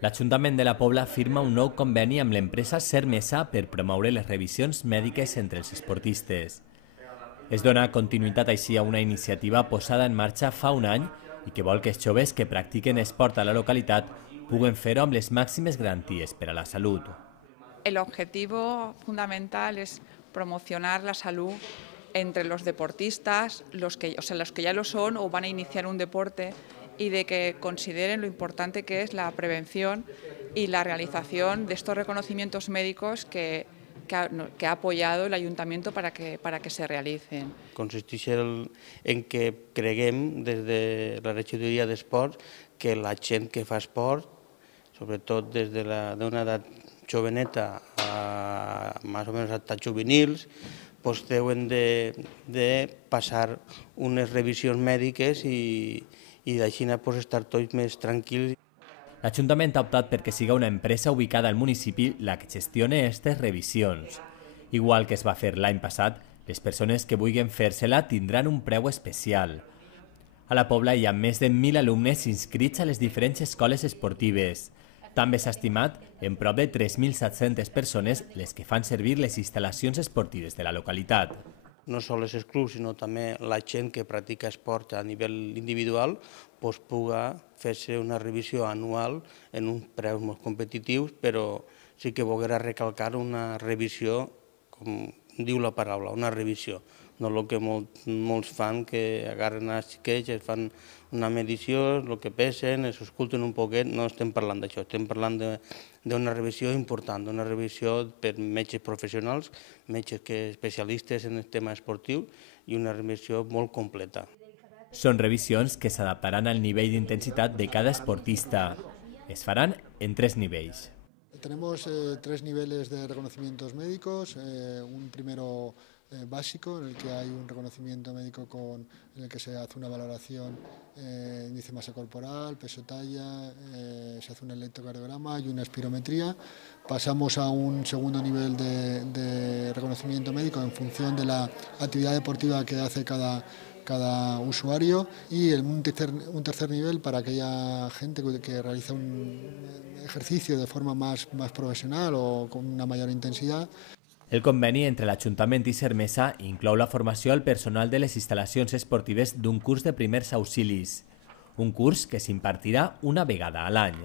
L'Ajuntament de la Pobla firma un nou conveni amb l'empresa Sermesa per promoure les revisions mèdiques entre els esportistes. Es dona continuïtat així a una iniciativa posada en marxa fa un any i que vol que els joves que practiquen esport a la localitat puguen fer-ho amb les màximes garanties per a la salut. El objetivo fundamental es promocionar la salud entre los deportistas, los que ya lo son o van a iniciar un deporte, y de que consideren lo importante que es la prevención y la realización de estos reconocimientos médicos que ha apoyado el Ayuntamiento para que se realicen. Consisteix en que creguem des de la regidoria d'esport que la gent que fa esport, sobretot des d'una edat joveneta a més o menys edat juvenils, doncs deuen de passar unes revisions mèdiques i d'així estar tots més tranquils. L'Ajuntament ha optat perquè siga una empresa ubicada al municipi la que gestione aquestes revisions. Igual que es va fer l'any passat, les persones que vulguin fer-se-la tindran un preu especial. A la Pobla hi ha més de 1.000 alumnes inscrits a les diferents escoles esportives. També s'ha estimat en prop de 3.700 persones les que fan servir les instal·lacions esportives de la localitat. No sols els clubs, sinó també la gent que practica esport a nivell individual pugui fer-se una revisió anual en uns preus molt competitius, però sí que volguera recalcar una revisió, com diu la paraula, una revisió. No el que molts fan, que agarren els xiquets, es fan una medició, el que pesen, s'escolten un poquet, no estem parlant d'això, estem parlant d'una revisió important, d'una revisió per metges professionals, metges especialistes en el tema esportiu i una revisió molt completa. Són revisions que s'adaptaran al nivell d'intensitat de cada esportista. Es faran en 3 nivells. Tenemos 3 niveles de reconocimientos médicos, un primero básico en el que hay un reconocimiento médico en el que se hace una valoración, índice masa corporal, peso talla, se hace un electrocardiograma y una espirometría. Pasamos a un segundo nivel de reconocimiento médico en función de la actividad deportiva que hace cada usuario, y un tercer nivel para aquella gente que realiza un ejercicio de forma más profesional o con una mayor intensidad. El conveni entre l'Ajuntament i Sermesa inclou la formació al personal de les instal·lacions esportives d'un curs de primers auxilis, un curs que s'impartirà una vegada a l'any.